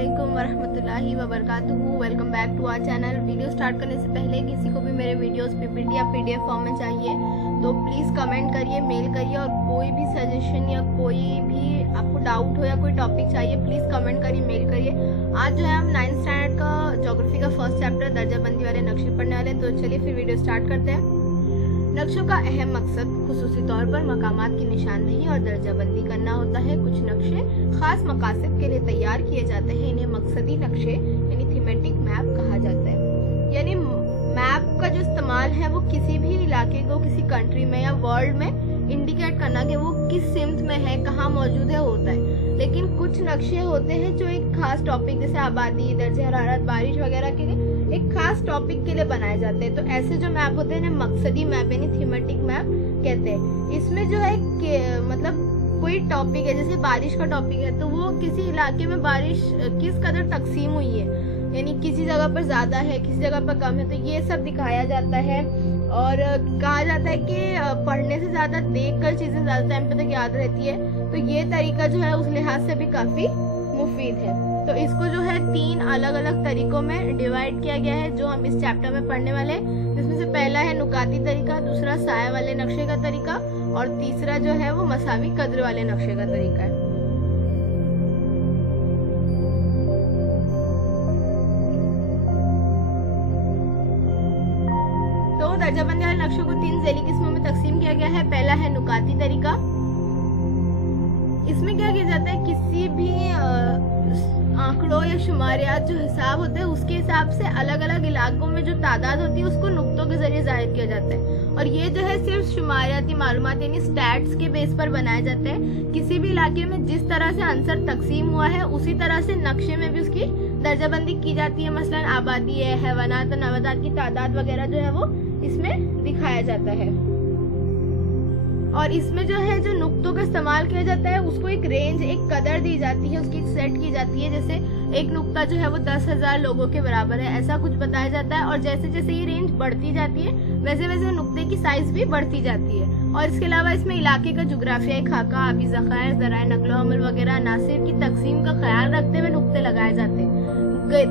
अस्सलामुअलैकुम वरहमतुल्लाहि वबरकातुहू। Welcome back to our channel. Video start करने से पहले किसी को भी मेरे वीडियोस पीपीटी या पीडीएफ फॉर्म में चाहिए तो प्लीज़ कमेंट करिए, मेल करिए, और कोई भी सजेशन या कोई भी आपको डाउट हो या कोई टॉपिक चाहिए प्लीज़ कमेंट करिए, मेल करिए। आज जो है हम 9th स्टैंडर्ड का ज्योग्राफी का फर्स्ट चैप्टर दर्जाबंदी वाले नक्शे पढ़ने वाले, तो चलिए फिर वीडियो स्टार्ट करते हैं। नक्शों का अहम मकसद खुसूसी तौर पर मकामात की निशानदेही और दर्जाबंदी करना होता है। कुछ नक्शे खास मकासद के लिए तैयार किए जाते हैं, इन्हें मकसदी नक्शे यानी थीमेटिक मैप कहा जाता है। यानी मैप का जो इस्तेमाल है वो किसी भी इलाके को किसी कंट्री में या वर्ल्ड में इंडिकेट करना कि वो किस सिमत में है, कहाँ मौजूद है, होता है। लेकिन कुछ नक्शे होते हैं जो एक खास टॉपिक जैसे आबादी, दर्जे हरारत, बारिश वगैरह के लिए एक खास टॉपिक के लिए बनाए जाते हैं। तो ऐसे जो मैप होते हैं ना मकसदी मैप यानी थीमेटिक मैप कहते हैं। इसमें जो है मतलब कोई टॉपिक है, जैसे बारिश का टॉपिक है तो वो किसी इलाके में बारिश किस कदर तकसीम हुई है, यानी किसी जगह पर ज्यादा है, किसी जगह पर कम है, तो ये सब दिखाया जाता है। और कहा जाता है कि पढ़ने से ज्यादा देखकर चीजें ज्यादा टाइम तक याद रहती है, तो ये तरीका जो है उस लिहाज से भी काफी मुफीद है। तो इसको जो है 3 अलग अलग तरीकों में डिवाइड किया गया है जो हम इस चैप्टर में पढ़ने वाले हैं, जिसमें से पहला है नुकाती तरीका, दूसरा साया वाले नक्शे का तरीका, और तीसरा जो है वो मसावी कद्र वाले नक्शे का तरीका है। तो दर्जाबंदी वाले नक्शों को 3 ज़ैली किस्मों में तकसीम किया गया है। पहला है नुकाती तरीका। इसमें क्या किया जाता है, किसी भी आंकड़ों या शुमारियात जो हिसाब होते हैं उसके हिसाब से अलग अलग इलाकों में जो तादाद होती है उसको नुक्तों के जरिए जाहिर किया जाता है। और ये जो है सिर्फ शुमारियाती मालूमात यानी स्टैट्स के बेस पर बनाए जाते हैं। किसी भी इलाके में जिस तरह से आंसर तकसीम हुआ है उसी तरह से नक्शे में भी उसकी दर्जाबंदी की जाती है। मसलन आबादी है, हैवानात और नबातात की तादाद वगैरह जो है वो इसमें दिखाया जाता है। और इसमें जो है जो नुक्तों का इस्तेमाल किया जाता है उसको एक रेंज, एक कदर दी जाती है, उसकी सेट की जाती है। जैसे एक नुक्ता जो है वो 10,000 लोगों के बराबर है, ऐसा कुछ बताया जाता है। और जैसे जैसे ये रेंज बढ़ती जाती है वैसे वैसे नुक्ते की साइज भी बढ़ती जाती है। और इसके अलावा इसमें इलाके का जोग्राफियाई खाका, आबी ज़खायर, ज़राए नक़्ल अमल वगैरह अनासिर की तकसीम का ख्याल रखते हुए नुक्ते लगाए जाते हैं।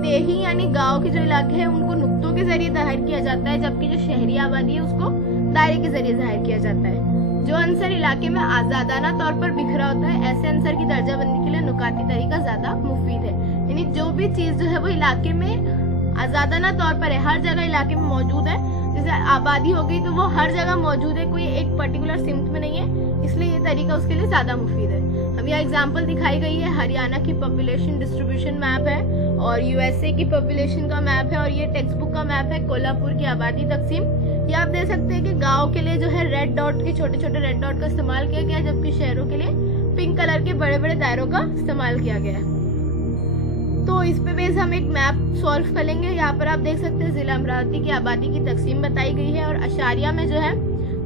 देही यानी गाँव के जो इलाके हैं उनको नुक्तों के जरिए जाहिर किया जाता है, जबकि जो शहरी आबादी है उसको दायरे के जरिए जाहिर किया जाता है। जो अंसर इलाके में आजादाना तौर पर बिखरा होता है ऐसे अंसर की दर्जाबंदी के लिए नुकाती तरीका ज्यादा मुफीद है। यानी जो भी चीज जो है वो इलाके में आजादाना तौर पर है, हर जगह इलाके में मौजूद है। जैसे आबादी हो गई तो वो हर जगह मौजूद है, कोई एक पर्टिकुलर सिमत में नहीं है, इसलिए ये तरीका उसके लिए ज्यादा मुफीद है। हम यहाँ एग्जाम्पल दिखाई गई है, हरियाणा की पॉपुलेशन डिस्ट्रीब्यूशन मैप है और यूएसए की पॉपुलेशन का मैप है, और ये टेक्स्ट बुक का मैप है कोल्हापुर की आबादी तकसीम। ये आप देख सकते हैं कि गांव के लिए जो है रेड डॉट के छोटे छोटे रेड डॉट का इस्तेमाल किया गया है, जबकि शहरों के लिए पिंक कलर के बड़े बड़े दायरों का इस्तेमाल किया गया है। तो इस पे बेस हम एक मैप सॉल्व करेंगे। यहाँ पर आप देख सकते हैं जिला अमरावती की आबादी की तकसीम बताई गई है, और अशारिया में जो है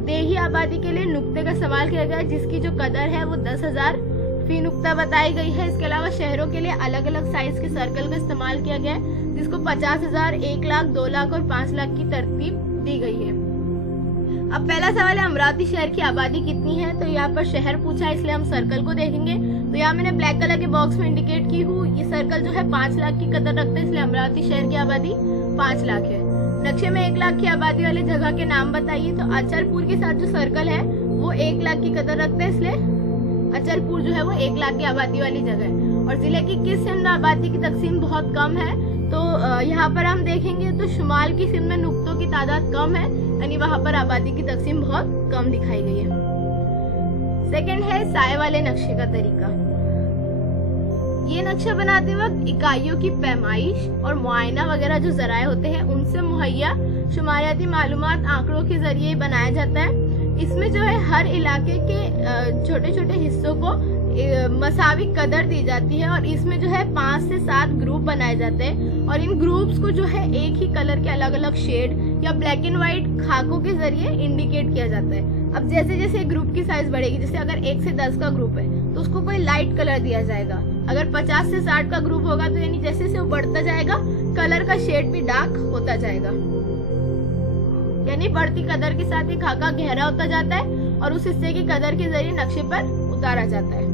देही आबादी के लिए नुक्ते का इस्तेमाल किया गया है, जिसकी जो कदर है वो 10,000 फी नुक्ता बताई गई है। इसके अलावा शहरों के लिए अलग अलग साइज के सर्कल का इस्तेमाल किया गया है, जिसको 50,000, 1 लाख, 2 लाख और 5 लाख की तरतीब दी गई है। अब पहला सवाल है अमरावती शहर की आबादी कितनी है। तो यहाँ पर शहर पूछा है, इसलिए हम सर्कल को देखेंगे। तो यहाँ मैंने ब्लैक कलर के बॉक्स में इंडिकेट की हूँ, ये सर्कल जो है 5 लाख की कदर रखते हैं, इसलिए अमरावती शहर की आबादी 5 लाख है। नक्शे में 1 लाख की आबादी वाले जगह के नाम बताइए। तो अचलपुर के साथ जो सर्कल है वो 1 लाख की कदर रखते हैं, इसलिए अचलपुर जो है वो 1 लाख की आबादी वाली जगह है। और जिले की किस सिंध में आबादी की तकसीम बहुत कम है, तो यहाँ पर हम देखेंगे तो शुमाल की सिंध में नुक्तों की तादाद कम है, यानी वहाँ पर आबादी की तकसीम बहुत कम दिखाई गई है। सेकंड है साए वाले नक्शे का तरीका। ये नक्शा बनाते वक्त इकाइयों की पैमाइश और मुआयना वगैरह जो जराए होते हैं उनसे मुहैया शुमारियाती मालूमात आंकड़ों के जरिए बनाया जाता है। इसमें जो है हर इलाके के छोटे छोटे हिस्सों को मसावी कदर दी जाती है, और इसमें जो है 5 से 7 ग्रुप बनाए जाते हैं, और इन ग्रुप्स को जो है एक ही कलर के अलग अलग शेड या ब्लैक एंड व्हाइट खाकों के जरिए इंडिकेट किया जाता है। अब जैसे जैसे ग्रुप की साइज बढ़ेगी, जैसे अगर 1 से 10 का ग्रुप है तो उसको कोई लाइट कलर दिया जाएगा। अगर 50 से 60 का ग्रुप होगा तो यानी जैसे जैसे वो बढ़ता जाएगा कलर का शेड भी डार्क होता जाएगा, यानी बढ़ती कदर के साथ ये खाका गहरा होता जाता है और उस हिस्से की कदर के जरिए नक्शे पर उतारा जाता है।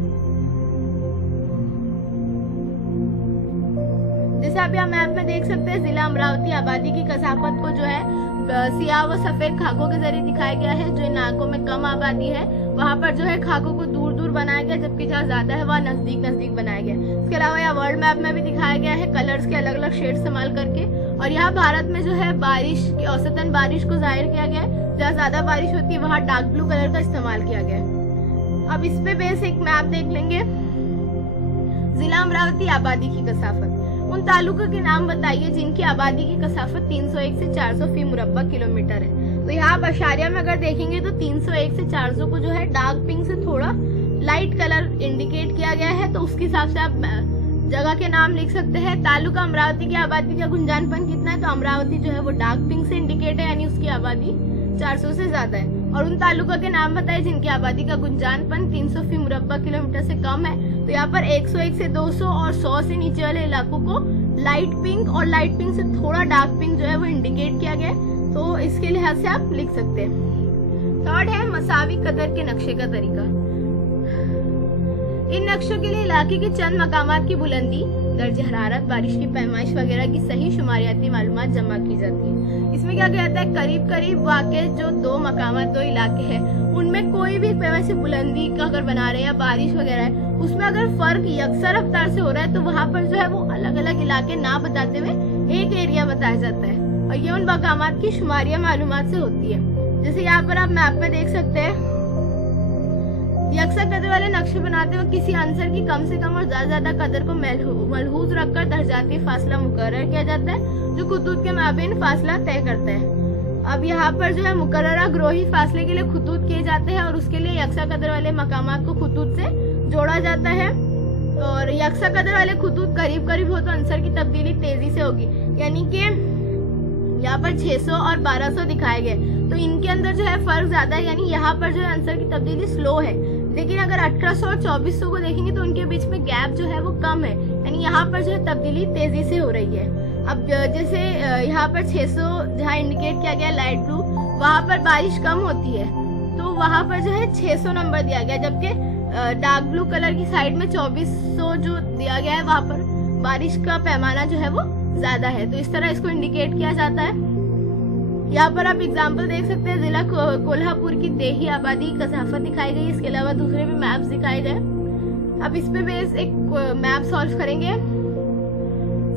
जैसे आप यहाँ मैप में देख सकते हैं, जिला अमरावती आबादी की कसाफत को जो है सियाह व सफेद खाकों के जरिए दिखाया गया है। जो इलाकों में कम आबादी है वहाँ पर जो है खाकों को दूर दूर बनाया गया, जबकि जहाँ ज्यादा है वहाँ नजदीक नजदीक बनाया गया। इसके अलावा यहाँ वर्ल्ड मैप में भी दिखाया गया है कलर्स के अलग अलग शेड इस्तेमाल करके। और यहाँ भारत में जो है बारिश की औसतन बारिश को जाहिर किया गया है। जहाँ ज्यादा बारिश होती है वहाँ डार्क ब्लू कलर का इस्तेमाल किया गया है। अब इस पे बेस एक मैप देख लेंगे। जिला अमरावती आबादी की कसाफत, उन तालुकों के नाम बताइए जिनकी आबादी की कसाफत 301 से 400 फी मुरब्बा किलोमीटर है। तो यहाँ आप अशारिया में अगर देखेंगे तो 301 से 400 को जो है डार्क पिंक से थोड़ा लाइट कलर इंडिकेट किया गया है, तो उसके हिसाब से आप जगह के नाम लिख सकते हैं। तालुका अमरावती की आबादी का गुंजानपन कितना है, तो अमरावती जो है वो डार्क पिंक से इंडिकेट है, यानी उसकी आबादी 400 से ज्यादा है। और उन तालुका के नाम बताए जिनकी आबादी का गुंजानपन 300 फी मुरब्बा किलोमीटर से कम है। तो यहाँ पर 101 से 200 और 100 से नीचे वाले इलाकों को लाइट पिंक और लाइट पिंक से थोड़ा डार्क पिंक जो है वो इंडिकेट किया गया है, तो इसके लिहाज से आप लिख सकते हैं। थर्ड है मसावी कदर के नक्शे का तरीका। इन नक्शों के लिए इलाके के चंद मकामात की बुलंदी, दर्जे हरारत, बारिश की पैमाइश वगैरह की सही शुमारियाती मालूमात जमा की जाती है। इसमें क्या कहता है, करीब करीब वाक़े जो दो मकामात, दो इलाके हैं, उनमें कोई भी वैसे बुलंदी का अगर बना रहे हैं या बारिश वगैरह है, उसमें अगर फर्क यकसा रफ्तार से हो रहा है तो वहाँ पर जो है वो अलग अलग इलाके ना बताते हुए एक एरिया बताया जाता है। और ये उन मकामात की शुमारिया मालूमात से होती है। जैसे यहाँ पर आप मैप में देख सकते हैं, यकसा कदर वाले नक्शे बनाते हुए किसी अंसर की कम से कम और ज्यादा कदर को मलहूज रखकर दर्जाती फासला मुकर्रर किया जाता है, जो खुतूत के माबेन फासला तय करता है। अब यहाँ पर जो है मुकर्ररा ग्रोही फासले के लिए खुतूत किए जाते हैं और उसके लिए यकसा कदर वाले मकामात को खुतूत से जोड़ा जाता है। और यकसा कदर वाले खुतूत करीब करीब हो तो अंसर की तब्दीली तेजी से होगी, यानी कि यहाँ पर 600 और 1200 दिखाए गए, तो इनके अंदर जो है फर्क ज्यादा है, यानी यहाँ पर जो है आंसर की तब्दीली स्लो है। लेकिन अगर 1800 और 2400 को देखेंगे तो उनके बीच में गैप जो है वो कम है, यानी यहाँ पर जो है तब्दीली तेजी से हो रही है। अब जैसे यहाँ पर 600 जहाँ इंडिकेट किया गया लाइट ब्लू, वहाँ पर बारिश कम होती है, तो वहाँ पर जो है 600 नंबर दिया गया, जबकि डार्क ब्लू कलर की साइड में 2400 जो दिया गया है वहाँ पर बारिश का पैमाना जो है वो ज्यादा है। तो इस तरह इसको इंडिकेट किया जाता है। यहाँ पर आप एग्जाम्पल देख सकते हैं, जिला कोल्हापुर की देही आबादी की कसाफत दिखाई गई। इसके अलावा दूसरे भी मैप्स दिखाए गए। अब इस पे बेस एक मैप सॉल्व करेंगे।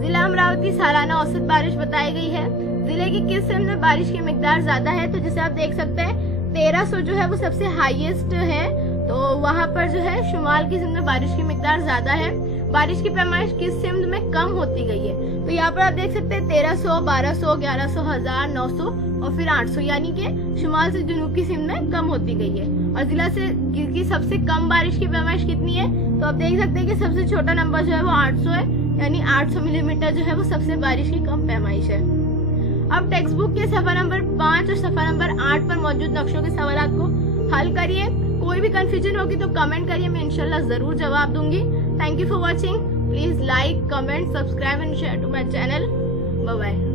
जिला अमरावती सालाना औसत बारिश बताई गई है। जिले की किस सिंध में बारिश की मिकदार ज्यादा है, तो जैसे आप देख सकते हैं 1300 जो है वो सबसे हाईएस्ट है, तो वहाँ पर जो है शुमाल की सिंध में बारिश की मिकदार ज्यादा है। बारिश की पैमाइश किस सिंध में कम होती गई है, तो यहाँ पर आप देख सकते हैं 1300, 1200, 1100, 1000, 900 और फिर 800, यानी कि शुमाल से जुनूब की सिंध में कम होती गई है। और जिला से की सबसे कम बारिश की पैमाइश कितनी है, तो आप देख सकते हैं कि सबसे छोटा नंबर जो है वो 800 है, यानी 800 मिलीमीटर जो है वो सबसे बारिश की कम पैमाइश है। अब टेक्स्ट बुक के सफा नंबर 5 और सफा नंबर 8 पर मौजूद नक्शों के सवालों को हल करिए। कोई भी कंफ्यूजन होगी तो कमेंट करिए, मैं इंशाल्लाह जरूर जवाब दूंगी। Thank you for watching. Please like, comment, subscribe and share to my channel. Bye bye.